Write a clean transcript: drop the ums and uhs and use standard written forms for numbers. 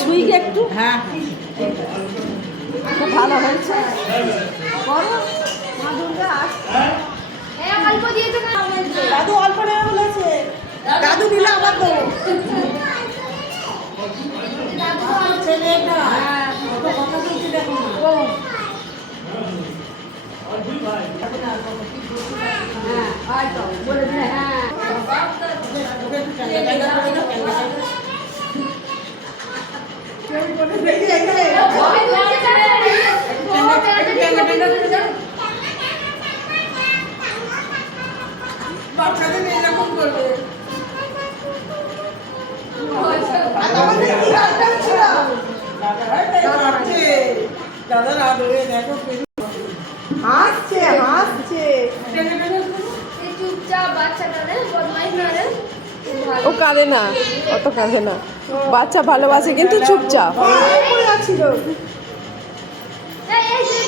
সুইকে একটু হ্যাঁ খুব ভালো হয়েছে। দাদু অল্প নেওয়া বলেছে, দাদু দিলে আবার দেবো। ছেলেটা কথা বলছি দেখো বাচ্চাদের এরকম করবে। দাদার আদরে দেখো হাসছে হাসছে। ও কাঁদে না, অত কাঁদে না, বাচ্চা ভালোবাসে কিন্তু চুপচাপ।